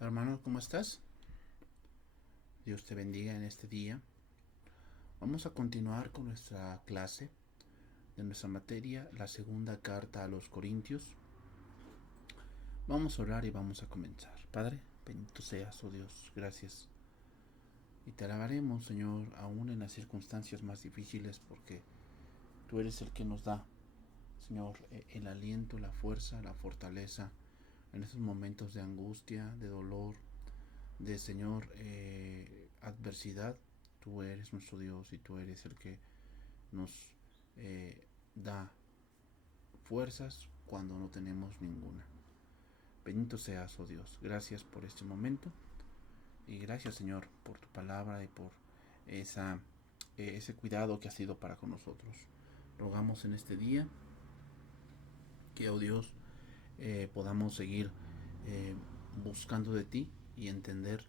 Hermano, ¿cómo estás? Dios te bendiga en este día. Vamos a continuar con nuestra clase de nuestra materia, la segunda carta a los Corintios. Vamos a orar y vamos a comenzar. Padre, bendito seas, oh Dios, gracias. Y te alabaremos, Señor, aún en las circunstancias más difíciles, porque tú eres el que nos da, Señor, el aliento, la fuerza, la fortaleza en esos momentos de angustia, de dolor, de Señor, adversidad. Tú eres nuestro Dios y tú eres el que nos da fuerzas cuando no tenemos ninguna. Bendito seas, oh Dios. Gracias por este momento y gracias, Señor, por tu palabra y por ese cuidado que has sido para con nosotros. Rogamos en este día que, oh Dios, podamos seguir buscando de ti y entender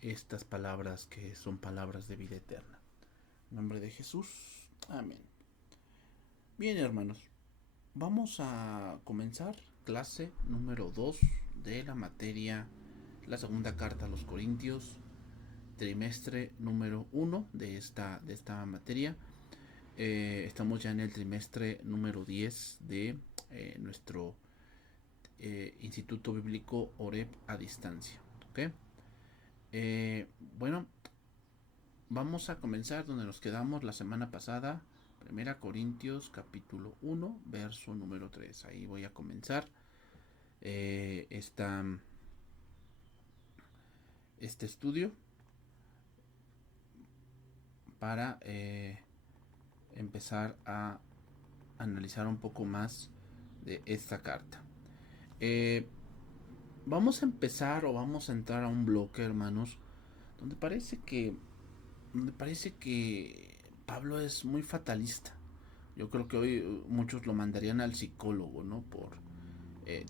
estas palabras que son palabras de vida eterna. En nombre de Jesús, amén. Bien, hermanos, vamos a comenzar clase número 2 de la materia, la segunda carta a los Corintios, trimestre número 1 de esta materia. Estamos ya en el trimestre número 10 de nuestro Instituto Bíblico OREP a distancia. ¿Okay? Bueno, vamos a comenzar donde nos quedamos la semana pasada. Primera Corintios capítulo 1, verso número 3. Ahí voy a comenzar este estudio para empezar a analizar un poco más de esta carta. Vamos a empezar o vamos a entrar a un bloque, hermanos, donde parece que Pablo es muy fatalista. Yo creo que hoy muchos lo mandarían al psicólogo, ¿no? Por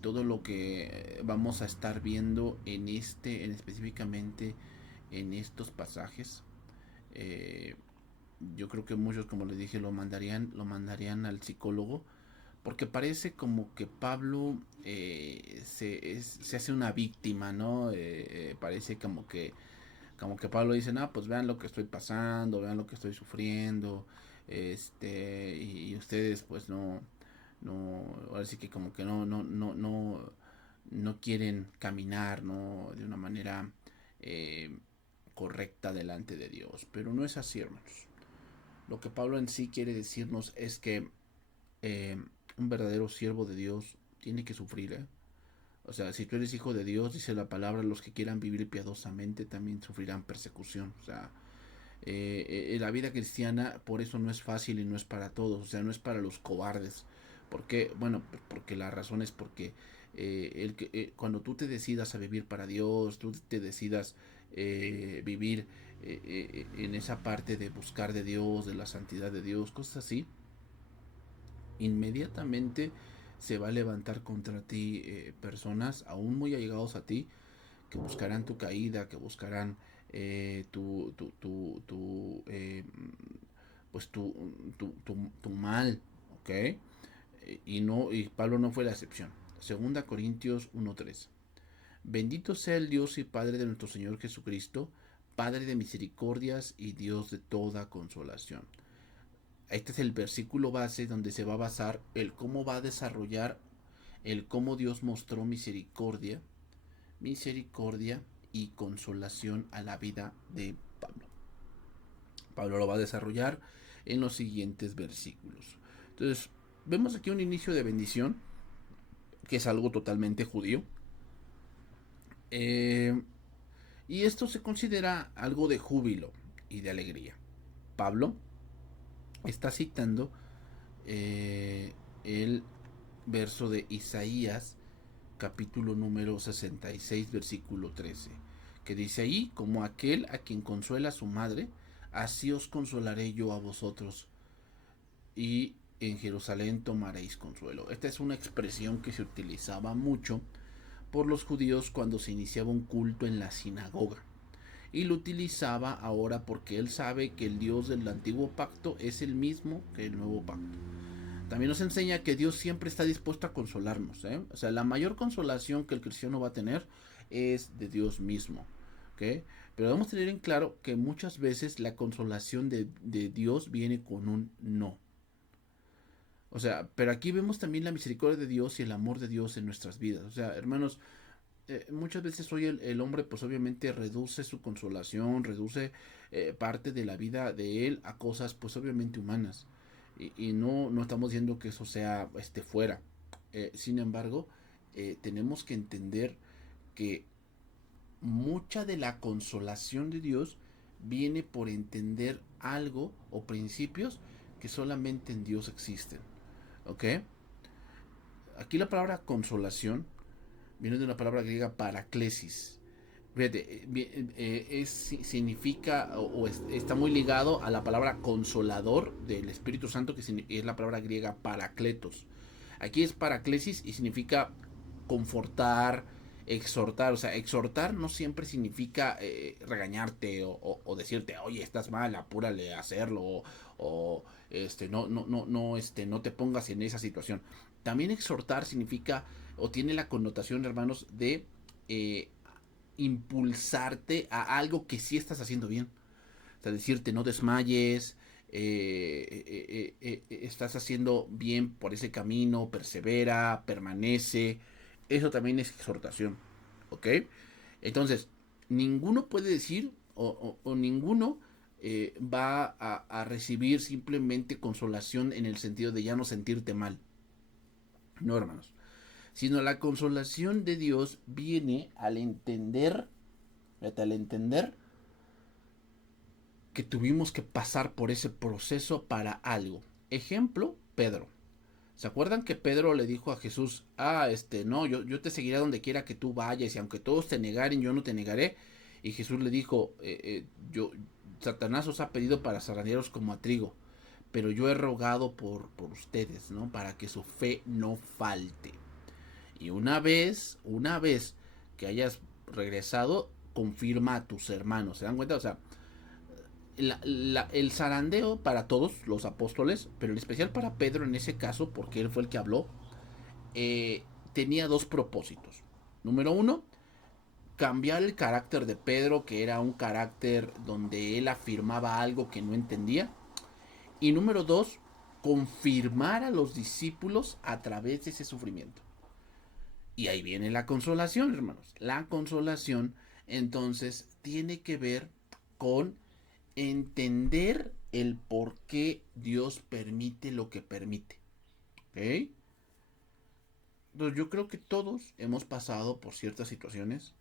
todo lo que vamos a estar viendo en específicamente en estos pasajes. Yo creo que muchos, como les dije, lo mandarían al psicólogo, porque parece como que Pablo se hace una víctima, ¿no? Parece como que Pablo dice, no, pues vean lo que estoy pasando, vean lo que estoy sufriendo, y ustedes pues ahora sí que como que no quieren caminar, ¿no? De una manera eh, correcta delante de Dios. Pero no es así, hermanos. Lo que Pablo en sí quiere decirnos es que eh, un verdadero siervo de Dios tiene que sufrir, ¿eh? O sea, si tú eres hijo de Dios, dice la palabra, los que quieran vivir piadosamente también sufrirán persecución. O sea, la vida cristiana por eso no es fácil y no es para todos. O sea, no es para los cobardes. ¿Por qué? Bueno, porque la razón es porque cuando tú te decidas a vivir para Dios, tú te decidas vivir en esa parte de buscar de Dios, de la santidad de Dios, cosas así, inmediatamente se va a levantar contra ti personas aún muy allegados a ti que buscarán tu caída, que buscarán pues tu mal, ¿ok? Y Pablo no fue la excepción. Segunda Corintios 1:3. Bendito sea el Dios y Padre de nuestro Señor Jesucristo, Padre de misericordias y Dios de toda consolación. Este es el versículo base donde se va a basar el cómo va a desarrollar el cómo Dios mostró misericordia y consolación a la vida de Pablo. Pablo lo va a desarrollar en los siguientes versículos. Entonces, vemos aquí un inicio de bendición, que es algo totalmente judío. Y esto se considera algo de júbilo y de alegría. Pablo está citando el verso de Isaías, capítulo número 66, versículo 13, que dice ahí, como aquel a quien consuela su madre, así os consolaré yo a vosotros, y en Jerusalén tomaréis consuelo. Esta es una expresión que se utilizaba mucho por los judíos cuando se iniciaba un culto en la sinagoga. Y lo utilizaba ahora porque él sabe que el Dios del antiguo pacto es el mismo que el nuevo pacto. También nos enseña que Dios siempre está dispuesto a consolarnos, ¿eh? O sea, la mayor consolación que el cristiano va a tener es de Dios mismo. ¿Ok? Pero debemos tener en claro que muchas veces la consolación de Dios viene con un no. O sea, pero aquí vemos también la misericordia de Dios y el amor de Dios en nuestras vidas. O sea, hermanos, muchas veces hoy el hombre pues obviamente reduce su consolación, reduce parte de la vida de él a cosas pues obviamente humanas. Y no estamos diciendo que eso sea fuera. Sin embargo, tenemos que entender que mucha de la consolación de Dios viene por entender algo o principios que solamente en Dios existen. ¿Ok? Aquí la palabra consolación viene de una palabra griega paraklesis. Fíjate, significa está muy ligado a la palabra consolador del Espíritu Santo, que es la palabra griega parakletos. Aquí es paraklesis y significa confortar, exhortar. O sea, exhortar no siempre significa regañarte o decirte, oye, estás mal, apúrale a hacerlo, o no te pongas en esa situación. También exhortar significa o tiene la connotación, hermanos, de eh, impulsarte a algo que sí estás haciendo bien. O sea, decirte no desmayes, estás haciendo bien por ese camino, persevera, permanece. Eso también es exhortación. ¿Ok? Entonces, ninguno puede decir o ninguno va a recibir simplemente consolación en el sentido de ya no sentirte mal. No, hermanos. Sino la consolación de Dios viene al entender que tuvimos que pasar por ese proceso para algo. Ejemplo, Pedro. ¿Se acuerdan que Pedro le dijo a Jesús, no, yo te seguiré donde quiera que tú vayas y aunque todos te negaren, yo no te negaré? Y Jesús le dijo, Satanás os ha pedido para zarandearos como a trigo, pero yo he rogado por ustedes, ¿no? Para que su fe no falte. Y una vez que hayas regresado, confirma a tus hermanos. ¿Se dan cuenta? O sea, el zarandeo para todos los apóstoles, pero en especial para Pedro en ese caso, porque él fue el que habló, tenía dos propósitos. Número uno, cambiar el carácter de Pedro, que era un carácter donde él afirmaba algo que no entendía. Y número dos, confirmar a los discípulos a través de ese sufrimiento. Y ahí viene la consolación, hermanos. La consolación entonces tiene que ver con entender el por qué Dios permite lo que permite. ¿Ok? Entonces yo creo que todos hemos pasado por ciertas situaciones,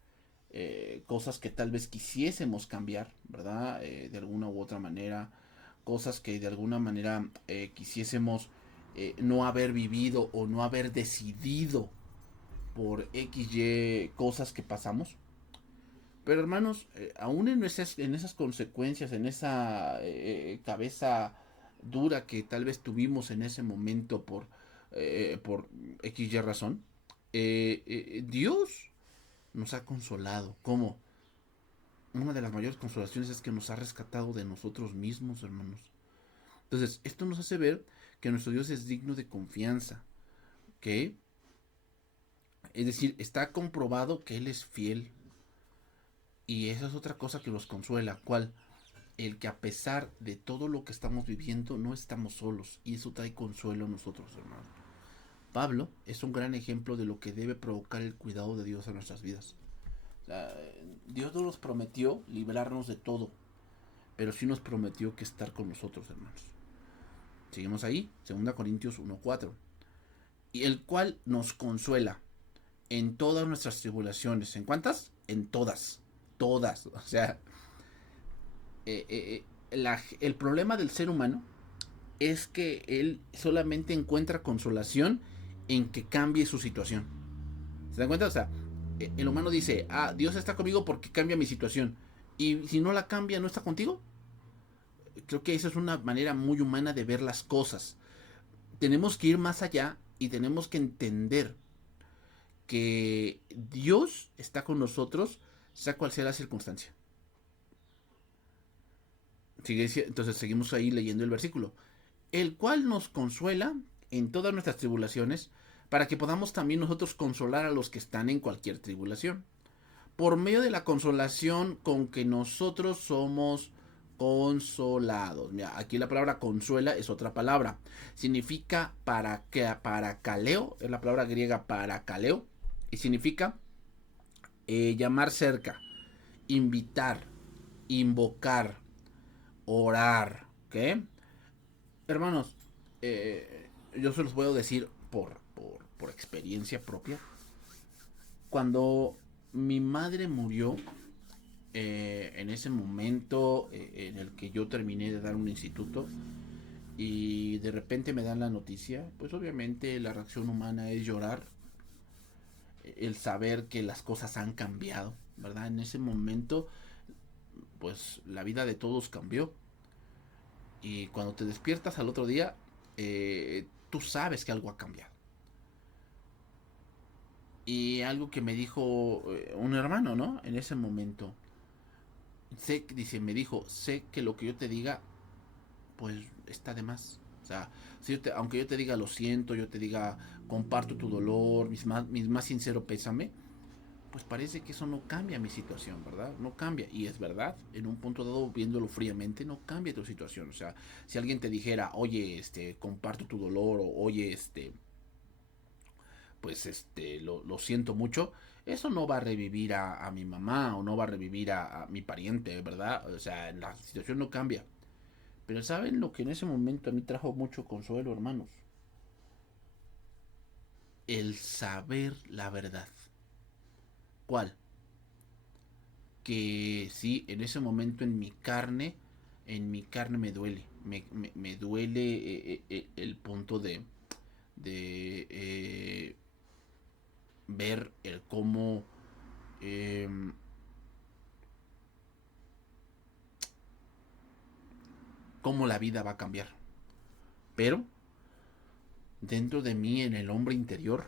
cosas que tal vez quisiésemos cambiar, ¿verdad? De alguna u otra manera, cosas que de alguna manera quisiésemos no haber vivido o no haber decidido por XY cosas que pasamos. Pero hermanos, aún en esas consecuencias, en esa cabeza dura que tal vez tuvimos en ese momento por XY razón, Dios nos ha consolado. ¿Cómo? Una de las mayores consolaciones es que nos ha rescatado de nosotros mismos, hermanos. Entonces, esto nos hace ver que nuestro Dios es digno de confianza. ¿Ok? Es decir, está comprobado que Él es fiel. Y esa es otra cosa que nos consuela. ¿Cuál? El que a pesar de todo lo que estamos viviendo, no estamos solos. Y eso trae consuelo a nosotros, hermanos. Pablo es un gran ejemplo de lo que debe provocar el cuidado de Dios en nuestras vidas. O sea, Dios no nos prometió librarnos de todo, pero sí nos prometió que estar con nosotros, hermanos. Seguimos ahí, 2 Corintios 1:4. Y el cual nos consuela en todas nuestras tribulaciones. ¿En cuántas? En todas. Todas. O sea, el problema del ser humano es que él solamente encuentra consolación en que cambie su situación. ¿Se dan cuenta? O sea, el humano dice, Dios está conmigo porque cambia mi situación. Y si no la cambia, ¿no está contigo? Creo que esa es una manera muy humana de ver las cosas. Tenemos que ir más allá y tenemos que entender que Dios está con nosotros, sea cual sea la circunstancia. Entonces seguimos ahí leyendo el versículo. El cual nos consuela en todas nuestras tribulaciones, para que podamos también nosotros consolar a los que están en cualquier tribulación. por medio de la consolación con que nosotros somos consolados. Mira, aquí la palabra consuela es otra palabra. Significa paracaleo, es la palabra griega paracaleo, y significa llamar cerca, invitar, invocar, orar. ¿Ok? Hermanos, yo se los puedo decir por experiencia propia. Cuando mi madre murió, en ese momento en el que yo terminé de dar un instituto y de repente me dan la noticia, pues obviamente la reacción humana es llorar, el saber que las cosas han cambiado, ¿verdad? En ese momento, pues la vida de todos cambió y cuando te despiertas al otro día, tú sabes que algo ha cambiado. Y algo que me dijo un hermano, ¿no? En ese momento, dice, me dijo, sé que lo que yo te diga pues está de más. O sea, si aunque yo te diga lo siento, yo te diga comparto tu dolor, mis más sincero pésame, pues parece que eso no cambia mi situación, ¿verdad? No cambia. Y es verdad, en un punto dado, viéndolo fríamente, no cambia tu situación. O sea, si alguien te dijera, oye, comparto tu dolor, o oye, pues lo siento mucho, eso no va a revivir a mi mamá o no va a revivir a mi pariente, ¿verdad? O sea, la situación no cambia. Pero ¿saben lo que en ese momento a mí trajo mucho consuelo, hermanos? El saber la verdad. ¿Cuál? Que sí, en ese momento en mi carne me duele. Me duele el punto de ver el eh, cómo la vida va a cambiar. Pero dentro de mí, en el hombre interior,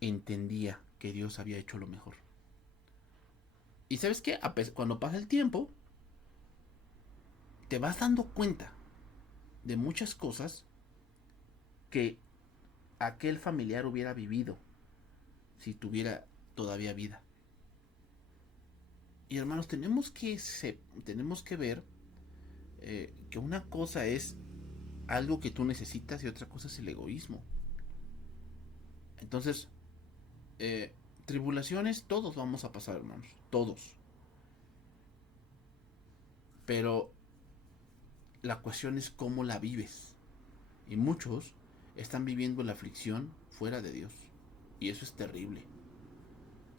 entendía que Dios había hecho lo mejor. Y sabes qué, cuando pasa el tiempo, te vas dando cuenta de muchas cosas que aquel familiar hubiera vivido si tuviera todavía vida. Y hermanos, tenemos que ver que una cosa es algo que tú necesitas y otra cosa es el egoísmo. Entonces, eh, tribulaciones todos vamos a pasar, hermanos, todos. Pero la cuestión es cómo la vives. Y muchos están viviendo la aflicción fuera de Dios. Y eso es terrible.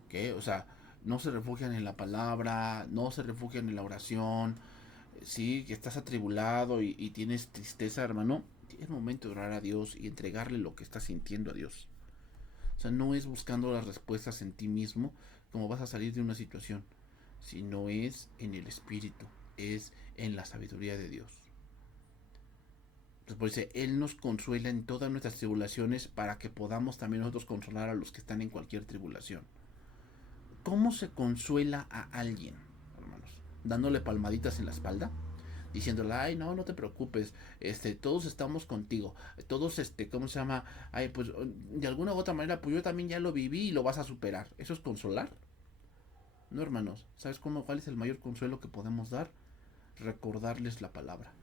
¿Qué? O sea, no se refugian en la palabra, no se refugian en la oración. Sí, que estás atribulado y tienes tristeza, hermano. Es momento de orar a Dios y entregarle lo que estás sintiendo a Dios. O sea, no es buscando las respuestas en ti mismo como vas a salir de una situación, sino es en el Espíritu, es en la sabiduría de Dios. Entonces, por eso Él nos consuela en todas nuestras tribulaciones para que podamos también nosotros consolar a los que están en cualquier tribulación. ¿Cómo se consuela a alguien, hermanos? ¿Dándole palmaditas en la espalda? Diciéndole, ay, no, no te preocupes, todos estamos contigo, todos, ¿cómo se llama? Ay, pues, de alguna u otra manera, pues yo también ya lo viví y lo vas a superar. ¿Eso es consolar? No, hermanos, ¿sabes cuál es el mayor consuelo que podemos dar? Recordarles la palabra.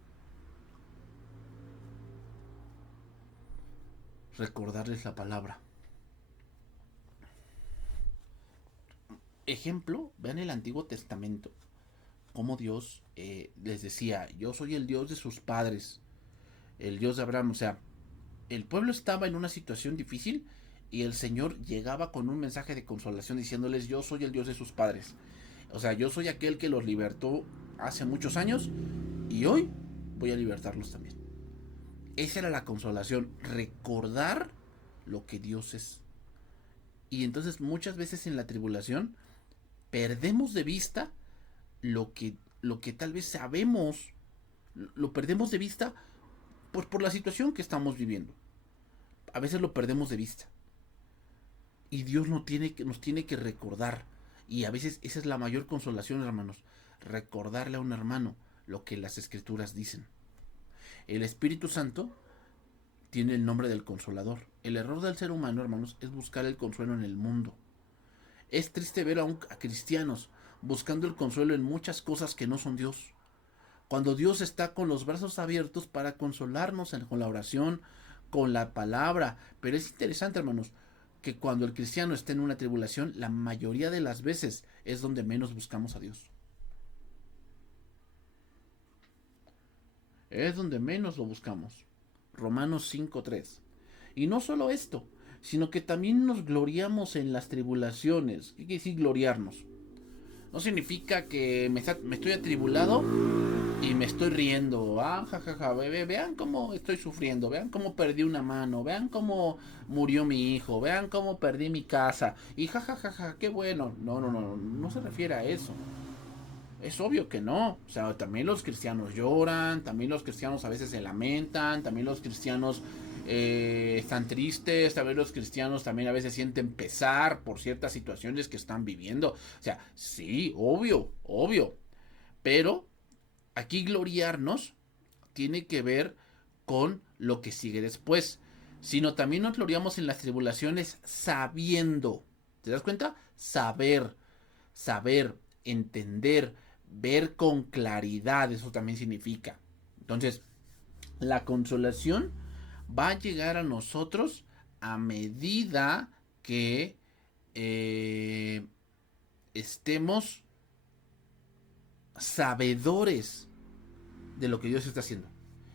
Recordarles la palabra. Ejemplo, vean el Antiguo Testamento, cómo Dios les decía, yo soy el Dios de sus padres, el Dios de Abraham. O sea, el pueblo estaba en una situación difícil y el Señor llegaba con un mensaje de consolación diciéndoles, yo soy el Dios de sus padres. O sea, yo soy aquel que los libertó hace muchos años y hoy voy a libertarlos también. Esa era la consolación, recordar lo que Dios es. Y entonces muchas veces en la tribulación perdemos de vista lo que tal vez sabemos, lo perdemos de vista pues por la situación que estamos viviendo. A veces lo perdemos de vista. Y Dios nos tiene que recordar. Y a veces esa es la mayor consolación, hermanos. Recordarle a un hermano lo que las escrituras dicen. El Espíritu Santo tiene el nombre del consolador. El error del ser humano, hermanos, es buscar el consuelo en el mundo. Es triste ver a cristianos buscando el consuelo en muchas cosas que no son Dios. Cuando Dios está con los brazos abiertos para consolarnos con la oración, con la palabra. Pero es interesante, hermanos, que cuando el cristiano está en una tribulación, la mayoría de las veces es donde menos buscamos a Dios. Es donde menos lo buscamos. Romanos 5:3. Y no solo esto, sino que también nos gloriamos en las tribulaciones. ¿Qué quiere decir gloriarnos? No significa que me estoy atribulado y me estoy riendo. Ah, jajaja, vean cómo estoy sufriendo, vean cómo perdí una mano, vean cómo murió mi hijo, vean cómo perdí mi casa. Y jajajaja, qué bueno. No se refiere a eso. Es obvio que no. O sea, también los cristianos lloran, también los cristianos a veces se lamentan, también los cristianos están tristes, también los cristianos también a veces sienten pesar por ciertas situaciones que están viviendo. O sea, sí, obvio. Pero aquí gloriarnos tiene que ver con lo que sigue después. Sino también nos gloriamos en las tribulaciones sabiendo. ¿Te das cuenta? Saber, entender, ver con claridad, eso también significa. Entonces, la consolación va a llegar a nosotros a medida que estemos sabedores de lo que Dios está haciendo.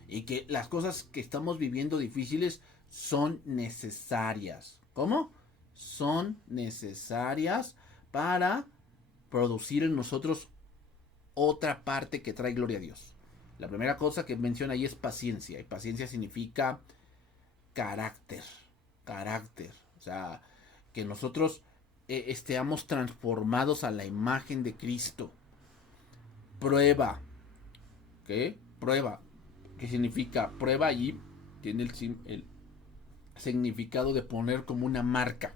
Y que las cosas que estamos viviendo difíciles son necesarias. ¿Cómo? Son necesarias para producir en nosotros otra parte que trae gloria a Dios. La primera cosa que menciona ahí es paciencia. Y paciencia significa carácter. Carácter. O sea, que nosotros estemos transformados a la imagen de Cristo. Prueba. ¿Qué? Prueba. ¿Qué significa? Prueba allí tiene el significado de poner como una marca.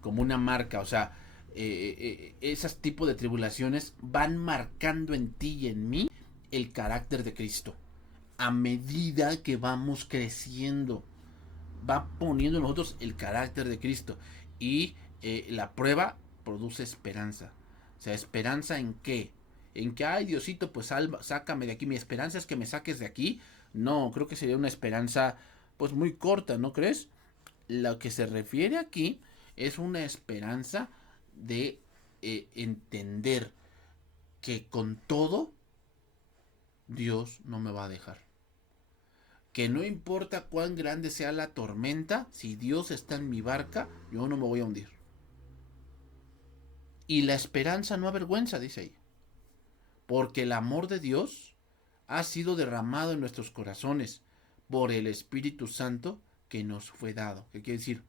Como una marca. O sea, esos tipos de tribulaciones van marcando en ti y en mí el carácter de Cristo. A medida que vamos creciendo, va poniendo en nosotros el carácter de Cristo. Y la prueba produce esperanza. O sea, ¿esperanza en qué? En que, ay, Diosito, pues sácame de aquí. Mi esperanza es que me saques de aquí. No, creo que sería una esperanza pues muy corta, ¿no crees? Lo que se refiere aquí es una esperanza de entender que con todo Dios no me va a dejar. Que no importa cuán grande sea la tormenta, si Dios está en mi barca, yo no me voy a hundir. Y la esperanza no avergüenza, dice ella. Porque el amor de Dios ha sido derramado en nuestros corazones por el Espíritu Santo que nos fue dado. ¿Qué quiere decir?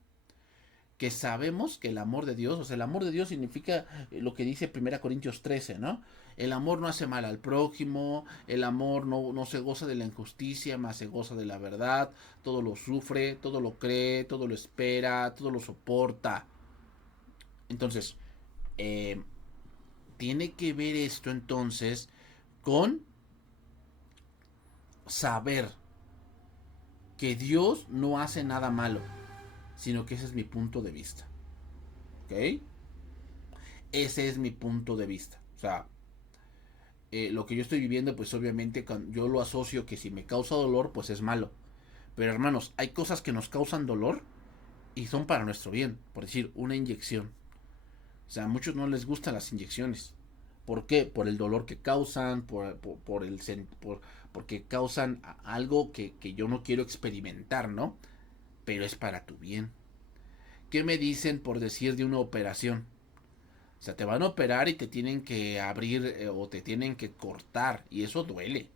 Que sabemos que el amor de Dios, o sea, el amor de Dios significa lo que dice 1 Corintios 13, ¿no? El amor no hace mal al prójimo, el amor no se goza de la injusticia, más se goza de la verdad, todo lo sufre, todo lo cree, todo lo espera, todo lo soporta. Entonces, eh, tiene que ver esto entonces con saber que Dios no hace nada malo, sino que ese es mi punto de vista. ¿Ok? Ese es mi punto de vista. O sea, lo que yo estoy viviendo, pues obviamente yo lo asocio que si me causa dolor, pues es malo. Pero hermanos, hay cosas que nos causan dolor y son para nuestro bien. Por decir, una inyección. O sea, a muchos no les gustan las inyecciones. ¿Por qué? Por el dolor que causan, porque causan algo que yo no quiero experimentar, ¿no? Pero es para tu bien. ¿Qué me dicen por decir de una operación? O sea, te van a operar y te tienen que abrir o te tienen que cortar y eso duele.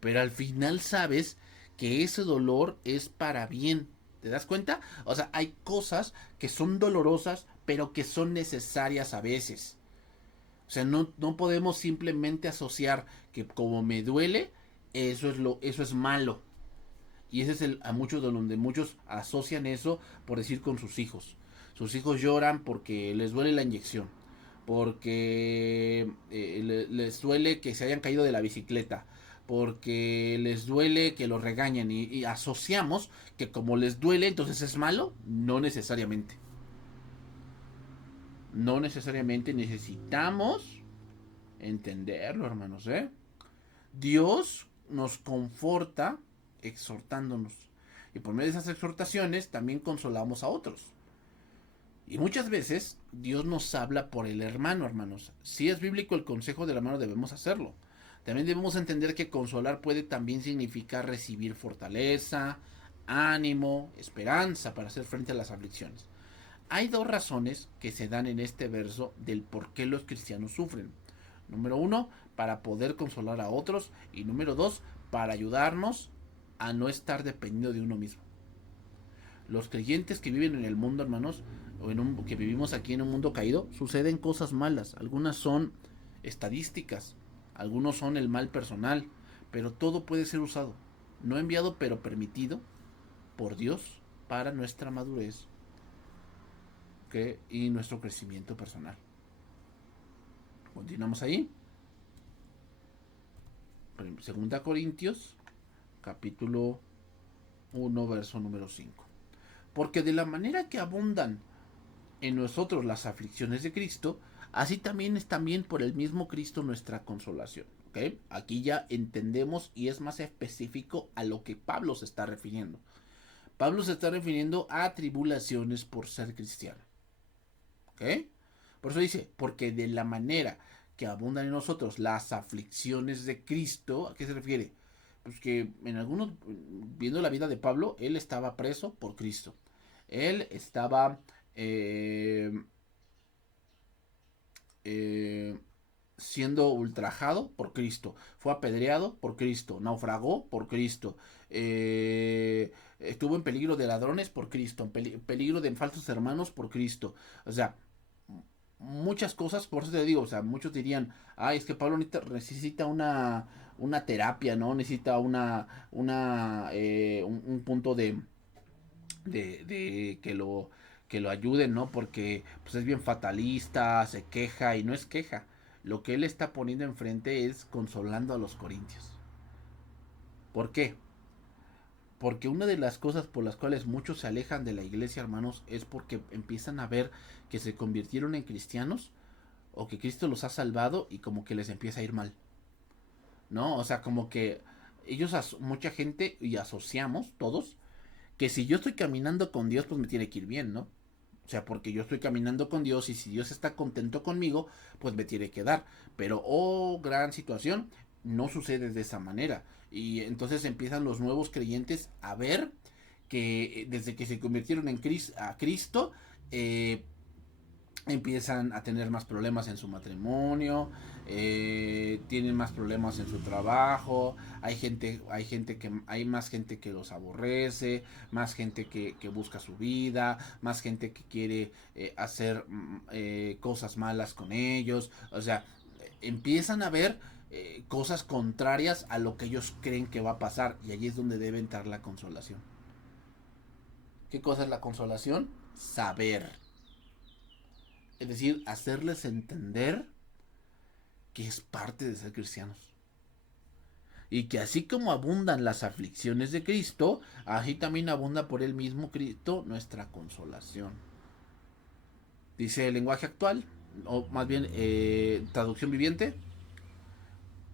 Pero al final sabes que ese dolor es para bien. ¿Te das cuenta? O sea, hay cosas que son dolorosas pero que son necesarias a veces. O sea, no podemos simplemente asociar que como me duele, eso es malo. Y ese es a muchos de donde muchos asocian eso, por decir, con sus hijos. Sus hijos lloran porque les duele la inyección, porque les duele que se hayan caído de la bicicleta, porque les duele que los regañen y asociamos que como les duele entonces es malo, no necesariamente. No necesariamente necesitamos entenderlo, hermanos, Dios nos conforta exhortándonos. Y por medio de esas exhortaciones también consolamos a otros. Y muchas veces Dios nos habla por el hermano, hermanos. Si es bíblico el consejo del hermano, debemos hacerlo. También debemos entender que consolar puede también significar recibir fortaleza, ánimo, esperanza para hacer frente a las aflicciones. Hay dos razones que se dan en este verso del por qué los cristianos sufren. Número uno, para poder consolar a otros. Y número dos, para ayudarnos a no estar dependiendo de uno mismo. Los creyentes que viven en el mundo, hermanos, que vivimos aquí en un mundo caído, suceden cosas malas. Algunas son estadísticas, algunos son el mal personal, pero todo puede ser usado, no enviado pero permitido por Dios para nuestra madurez, y nuestro crecimiento personal. Continuamos ahí. Segunda Corintios, capítulo 1, verso número 5. Porque de la manera que abundan en nosotros las aflicciones de Cristo, así también es también por el mismo Cristo nuestra consolación. ¿Okay? Aquí ya entendemos y es más específico a lo que Pablo se está refiriendo. Pablo se está refiriendo a tribulaciones por ser cristiano. ¿Okay? Por eso dice, porque de la manera que abundan en nosotros las aflicciones de Cristo, ¿a qué se refiere? Pues que en algunos, viendo la vida de Pablo, él estaba preso por Cristo. Él estaba eh, eh, siendo ultrajado por Cristo, fue apedreado por Cristo, naufragó por Cristo, estuvo en peligro de ladrones por Cristo, en peligro de falsos hermanos por Cristo. O sea, muchas cosas, por eso te digo, o sea, muchos dirían, ay, es que Pablo necesita una terapia, ¿no? Necesita un punto de que lo ayuden, ¿no? Porque pues es bien fatalista, se queja y no es queja. Lo que él está poniendo enfrente es consolando a los corintios. ¿Por qué? Porque una de las cosas por las cuales muchos se alejan de la iglesia, hermanos, es porque empiezan a ver que se convirtieron en cristianos o que Cristo los ha salvado y como que les empieza a ir mal. ¿No? O sea, como que mucha gente y asociamos todos que si yo estoy caminando con Dios, pues me tiene que ir bien, ¿no? O sea, porque yo estoy caminando con Dios y si Dios está contento conmigo, pues me tiene que dar. Pero, oh, gran situación, no sucede de esa manera. Y entonces empiezan los nuevos creyentes a ver que desde que se convirtieron a Cristo, empiezan a tener más problemas en su matrimonio, tienen más problemas en su trabajo, hay más gente que los aborrece, más gente que busca su vida, más gente que quiere hacer cosas malas con ellos. O sea, empiezan a ver cosas contrarias a lo que ellos creen que va a pasar, y allí es donde debe entrar la consolación. ¿Qué cosa es la consolación? Saber, es decir, hacerles entender que es parte de ser cristianos. Y que así como abundan las aflicciones de Cristo, así también abunda por el mismo Cristo nuestra consolación. Dice el lenguaje actual, o más bien traducción viviente,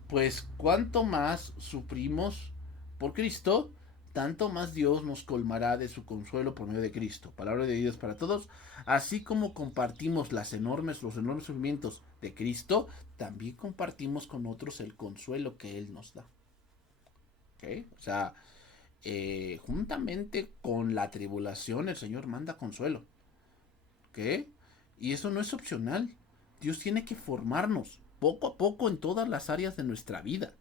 pues cuanto más sufrimos por Cristo, tanto más Dios nos colmará de su consuelo por medio de Cristo. Palabra de Dios para todos. Así como compartimos los enormes sufrimientos de Cristo, también compartimos con otros el consuelo que Él nos da. ¿Okay? O sea, juntamente con la tribulación, el Señor manda consuelo. ¿Okay? Y eso no es opcional. Dios tiene que formarnos poco a poco en todas las áreas de nuestra vida.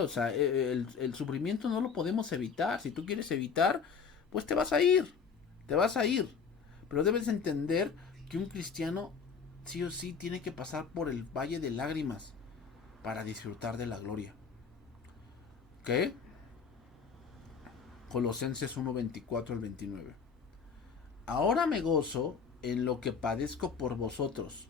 O sea, el sufrimiento no lo podemos evitar. Si tú quieres evitar, pues te vas a ir. Te vas a ir. Pero debes entender que un cristiano sí o sí tiene que pasar por el valle de lágrimas para disfrutar de la gloria. ¿Qué? Colosenses 1:24 al 29. Ahora me gozo en lo que padezco por vosotros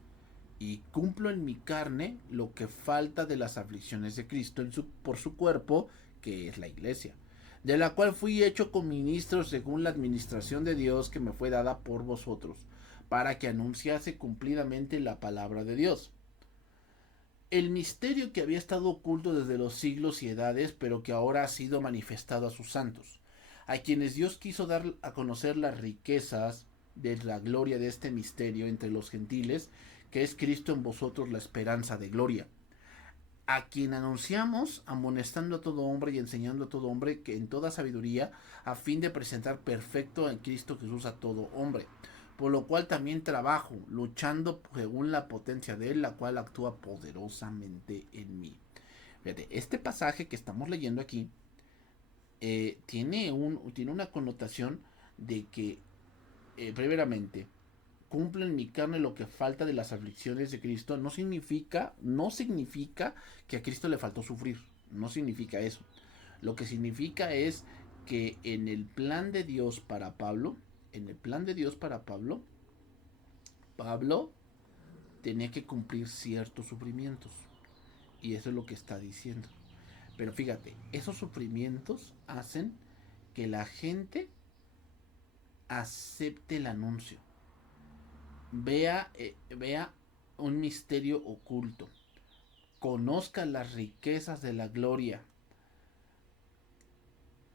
y cumplo en mi carne lo que falta de las aflicciones de Cristo por su cuerpo, que es la iglesia, de la cual fui hecho coministro según la administración de Dios que me fue dada por vosotros, para que anunciase cumplidamente la palabra de Dios. El misterio que había estado oculto desde los siglos y edades, pero que ahora ha sido manifestado a sus santos, a quienes Dios quiso dar a conocer las riquezas de la gloria de este misterio entre los gentiles, que es Cristo en vosotros la esperanza de gloria, a quien anunciamos, amonestando a todo hombre y enseñando a todo hombre que en toda sabiduría, a fin de presentar perfecto en Cristo Jesús a todo hombre. Por lo cual también trabajo, luchando según la potencia de Él, la cual actúa poderosamente en mí. Fíjate, este pasaje que estamos leyendo aquí tiene una connotación de que, primeramente, cumple en mi carne lo que falta de las aflicciones de Cristo. No significa que a Cristo le faltó sufrir. No significa eso. Lo que significa es que en el plan de Dios para Pablo, Pablo tenía que cumplir ciertos sufrimientos. Y eso es lo que está diciendo. Pero fíjate, esos sufrimientos hacen que la gente acepte el anuncio. Vea un misterio oculto. Conozca las riquezas de la gloria.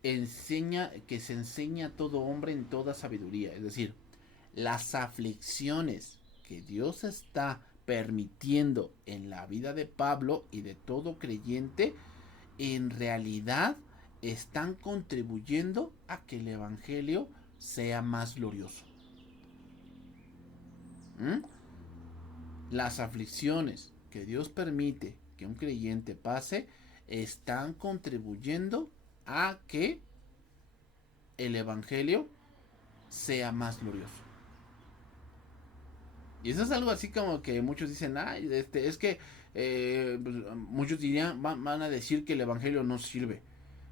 Que se enseña a todo hombre en toda sabiduría. Es decir, las aflicciones que Dios está permitiendo en la vida de Pablo y de todo creyente, en realidad están contribuyendo a que el evangelio sea más glorioso. Las aflicciones que Dios permite que un creyente pase están contribuyendo a que el evangelio sea más glorioso. Y eso es algo así como que muchos dicen, es que pues, muchos van a decir que el evangelio no sirve.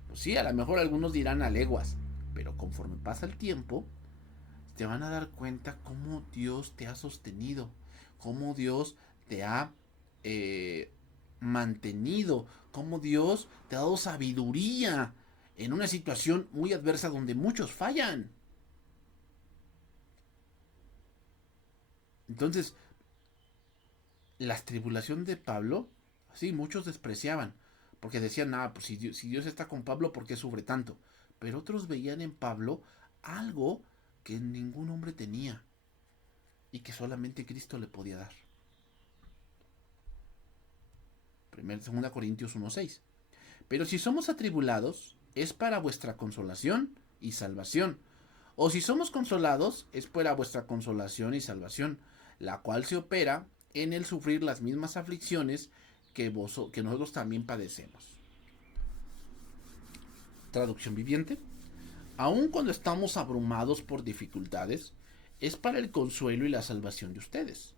Pues sí, a lo mejor algunos dirán a leguas, pero conforme pasa el tiempo, te van a dar cuenta cómo Dios te ha sostenido, cómo Dios te ha mantenido, cómo Dios te ha dado sabiduría en una situación muy adversa donde muchos fallan. Entonces, las tribulaciones de Pablo, sí, muchos despreciaban, porque decían, pues si Dios está con Pablo, ¿por qué sufre tanto? Pero otros veían en Pablo algo que ningún hombre tenía y que solamente Cristo le podía dar. 2 Corintios 1:6. Pero si somos atribulados, es para vuestra consolación y salvación. O si somos consolados, es para vuestra consolación y salvación, la cual se opera en el sufrir las mismas aflicciones que nosotros también padecemos. Traducción viviente. Aun cuando estamos abrumados por dificultades, es para el consuelo y la salvación de ustedes.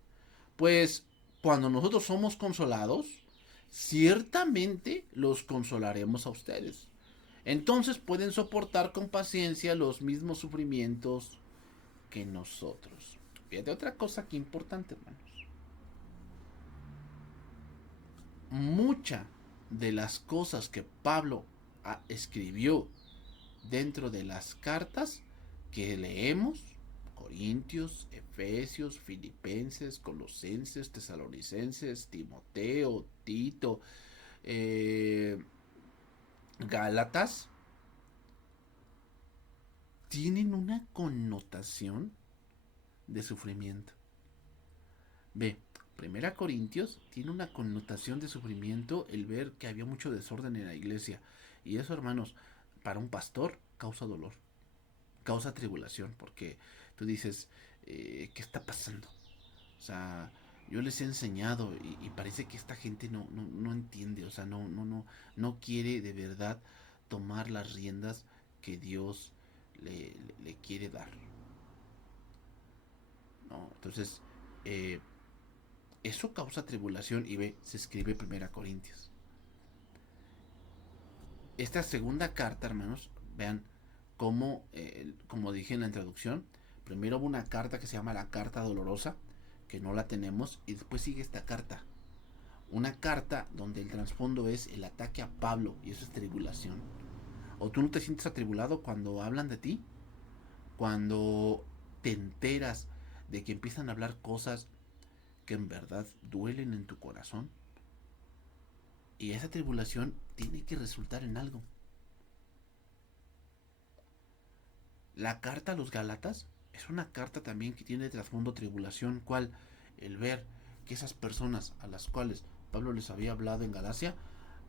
Pues cuando nosotros somos consolados, ciertamente los consolaremos a ustedes. Entonces pueden soportar con paciencia los mismos sufrimientos que nosotros. Fíjate otra cosa que importante, hermanos. Muchas de las cosas que Pablo escribió dentro de las cartas que leemos, Corintios, Efesios, Filipenses, Colosenses, Tesalonicenses, Timoteo, Tito, Gálatas, tienen una connotación de sufrimiento. Ve, 1 Corintios tiene una connotación de sufrimiento el ver que había mucho desorden en la iglesia. Y eso, hermanos, para un pastor causa dolor, causa tribulación, porque tú dices, ¿qué está pasando? O sea, yo les he enseñado y parece que esta gente no entiende, o sea, no quiere de verdad tomar las riendas que Dios le quiere dar. ¿No? Entonces, eso causa tribulación y se escribe 1 Corintios. Esta segunda carta, hermanos, vean cómo, como dije en la introducción, primero hubo una carta que se llama la carta dolorosa, que no la tenemos, y después sigue esta carta. Una carta donde el trasfondo es el ataque a Pablo, y eso es tribulación. ¿O tú no te sientes atribulado cuando hablan de ti? Cuando te enteras de que empiezan a hablar cosas que en verdad duelen en tu corazón. Y esa tribulación tiene que resultar en algo. La carta a los Gálatas es una carta también que tiene de trasfondo tribulación, cual el ver que esas personas a las cuales Pablo les había hablado en Galacia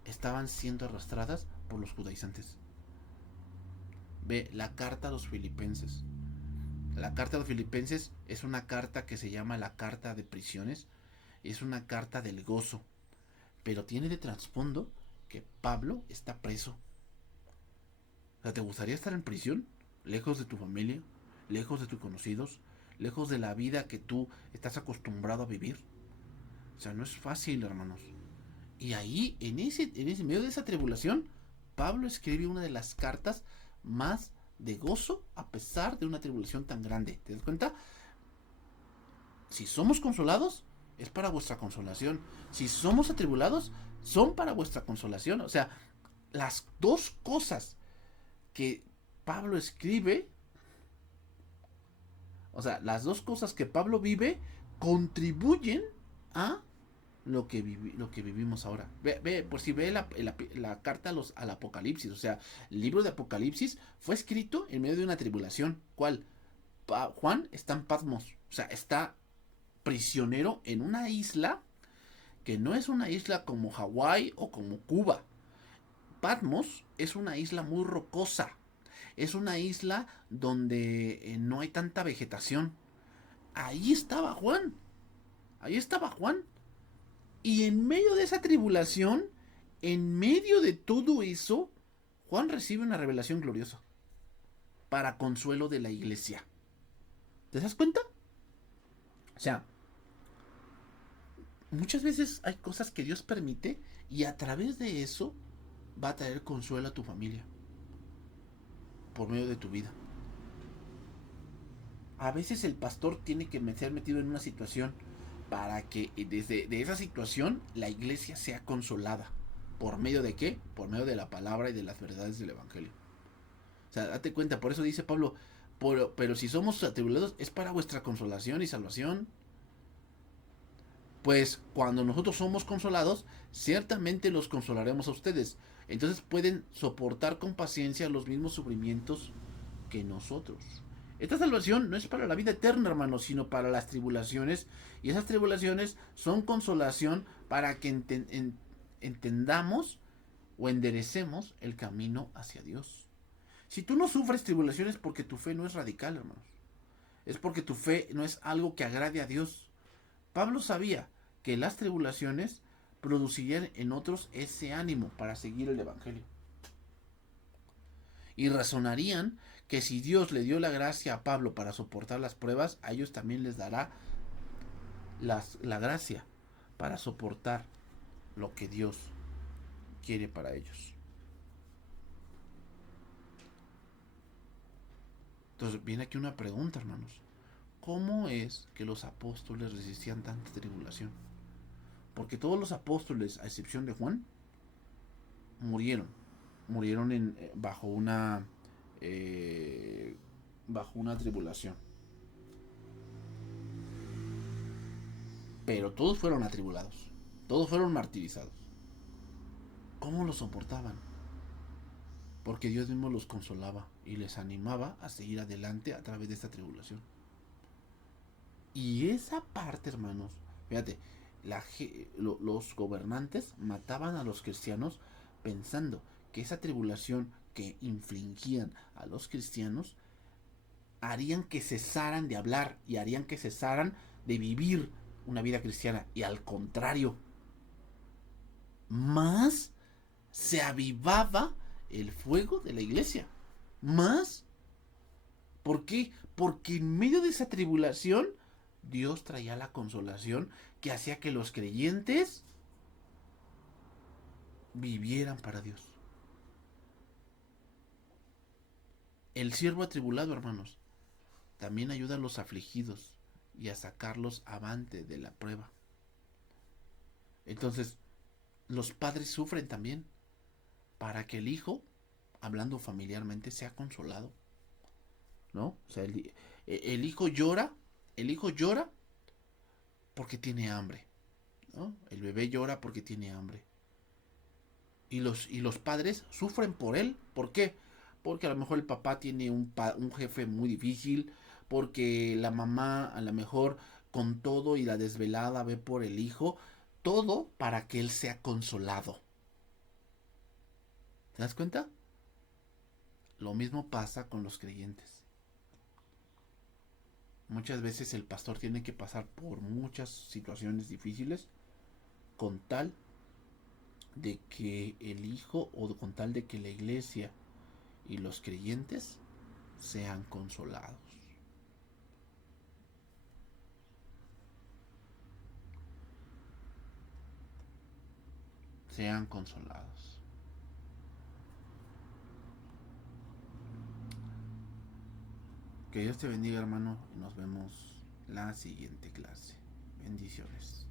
estaban siendo arrastradas por los judaizantes. Ve la carta a los filipenses. La carta a los filipenses es una carta que se llama la carta de prisiones. Es una carta del gozo. Pero tiene de trasfondo que Pablo está preso. O sea, ¿te gustaría estar en prisión? Lejos de tu familia, lejos de tus conocidos, lejos de la vida que tú estás acostumbrado a vivir. O sea, no es fácil, hermanos. Y ahí, en ese medio de esa tribulación, Pablo escribe una de las cartas más de gozo a pesar de una tribulación tan grande. ¿Te das cuenta? Si somos consolados, es para vuestra consolación. Si somos atribulados, son para vuestra consolación. O sea, las dos cosas que Pablo escribe, o sea, las dos cosas que Pablo vive contribuyen a lo que vivimos ahora. Por si ve la carta al Apocalipsis, o sea, el libro de Apocalipsis fue escrito en medio de una tribulación. ¿Cuál? Juan está en Patmos, o sea, está prisionero en una isla que no es una isla como Hawái o como Cuba. Patmos es una isla muy rocosa. Es una isla donde no hay tanta vegetación. Ahí estaba Juan. Ahí estaba Juan. Y en medio de esa tribulación, en medio de todo eso, Juan recibe una revelación gloriosa para consuelo de la iglesia. ¿Te das cuenta? O sea, muchas veces hay cosas que Dios permite y a través de eso va a traer consuelo a tu familia por medio de tu vida. A veces el pastor tiene que ser metido en una situación para que desde de esa situación la iglesia sea consolada. ¿Por medio de qué? Por medio de la palabra y de las verdades del evangelio. O sea, date cuenta, por eso dice Pablo, pero si somos atribulados es para vuestra consolación y salvación. Pues cuando nosotros somos consolados, ciertamente los consolaremos a ustedes. Entonces pueden soportar con paciencia los mismos sufrimientos que nosotros. Esta salvación no es para la vida eterna, hermanos, sino para las tribulaciones. Y esas tribulaciones son consolación para que entendamos o enderecemos el camino hacia Dios. Si tú no sufres tribulaciones porque tu fe no es radical, hermanos. Es porque tu fe no es algo que agrade a Dios. Pablo sabía que las tribulaciones producirían en otros ese ánimo para seguir el evangelio. Y razonarían que si Dios le dio la gracia a Pablo para soportar las pruebas, a ellos también les dará la gracia para soportar lo que Dios quiere para ellos. Entonces viene aquí una pregunta, hermanos. ¿Cómo es que los apóstoles resistían tanta tribulación? Porque todos los apóstoles, a excepción de Juan, murieron. Murieron bajo una tribulación. Pero todos fueron atribulados. Todos fueron martirizados. ¿Cómo lo soportaban? Porque Dios mismo los consolaba y les animaba a seguir adelante a través de esta tribulación. Y esa parte, hermanos, fíjate, los gobernantes mataban a los cristianos pensando que esa tribulación que infligían a los cristianos harían que cesaran de hablar y harían que cesaran de vivir una vida cristiana. Y al contrario, más se avivaba el fuego de la iglesia. Más. ¿Por qué? Porque en medio de esa tribulación Dios traía la consolación que hacía que los creyentes vivieran para Dios. El siervo atribulado, hermanos, también ayuda a los afligidos y a sacarlos avante de la prueba. Entonces, los padres sufren también para que el hijo, hablando familiarmente, sea consolado, ¿no? O sea, el hijo llora El hijo llora porque tiene hambre, ¿no? El bebé llora porque tiene hambre. Y los padres sufren por él. ¿Por qué? Porque a lo mejor el papá tiene un jefe muy difícil, porque la mamá a lo mejor con todo y la desvelada ve por el hijo, todo para que él sea consolado. ¿Te das cuenta? Lo mismo pasa con los creyentes. Muchas veces el pastor tiene que pasar por muchas situaciones difíciles con tal de que el hijo o con tal de que la iglesia y los creyentes sean consolados. Sean consolados. Que Dios te bendiga, hermano, y nos vemos la siguiente clase. Bendiciones.